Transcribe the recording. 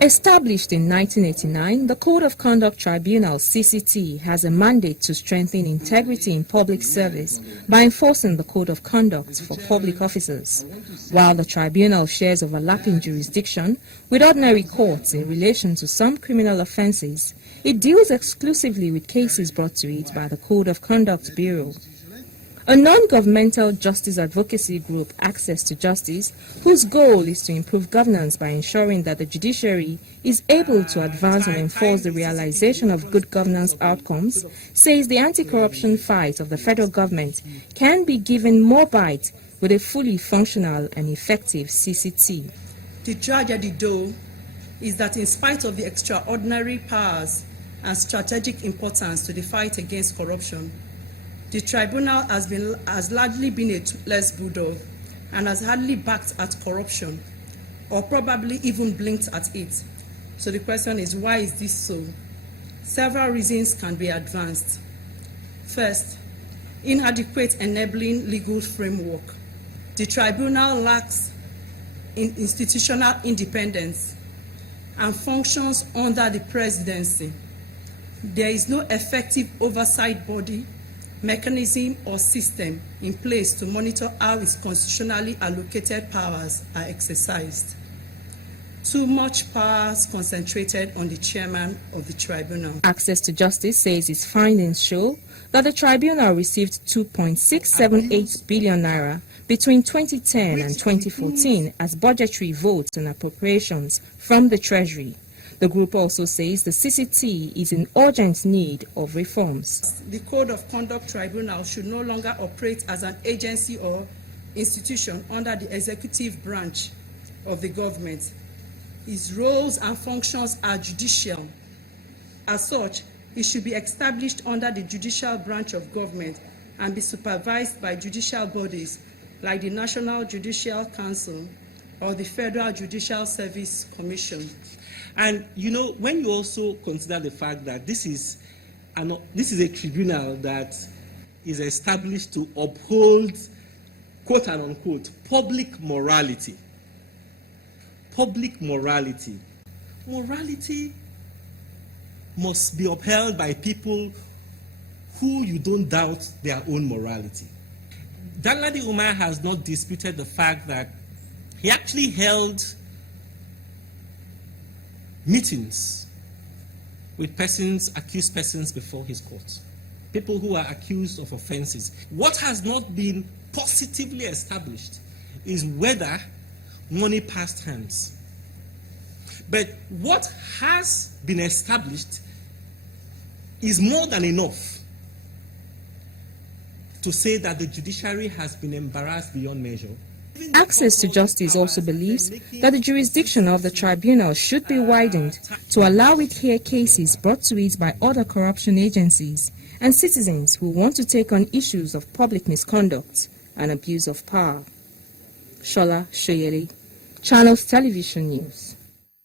Established in 1989, the Code of Conduct Tribunal (CCT) has a mandate to strengthen integrity in public service by enforcing the Code of Conduct for public officers. While the tribunal shares overlapping jurisdiction with ordinary courts in relation to some criminal offences, it deals exclusively with cases brought to it by the Code of Conduct Bureau. A non-governmental justice advocacy group, Access to Justice, whose goal is to improve governance by ensuring that the judiciary is able to advance and enforce the realization of good governance outcomes, says the anti-corruption fight of the federal government can be given more bite with a fully functional and effective CCT. The tragedy, though, is that in spite of the extraordinary powers and strategic importance to the fight against corruption, the tribunal has largely been a toothless bulldog and has hardly backed at corruption, or probably even blinked at it. So the question is, why is this so? Several reasons can be advanced. First, inadequate enabling legal framework. The tribunal lacks institutional independence and functions under the presidency. There is no effective oversight body, mechanism or system in place to monitor how its constitutionally allocated powers are exercised. Too much powers concentrated on the chairman of the tribunal. Access to Justice says its findings show that the tribunal received 2.678 billion naira between 2010 and 2014 as budgetary votes and appropriations from the Treasury. The group also says the CCT is in urgent need of reforms. The Code of Conduct Tribunal should no longer operate as an agency or institution under the executive branch of the government. Its roles and functions are judicial. As such, it should be established under the judicial branch of government and be supervised by judicial bodies like the National Judicial Council or the Federal Judicial Service Commission. And you know, when you also consider the fact that this is a tribunal that is established to uphold, quote and unquote, public morality. Public morality. Morality must be upheld by people who you don't doubt their own morality. Danladi Umar has not disputed the fact that he actually held meetings with accused persons before his court, people who are accused of offenses. What has not been positively established is whether money passed hands. But what has been established is more than enough to say that the judiciary has been embarrassed beyond measure. Access to Justice also believes that the jurisdiction of the tribunal should be widened to allow it hear cases brought to it by other corruption agencies and citizens who want to take on issues of public misconduct and abuse of power. Shola Shoyele, Channels Television News.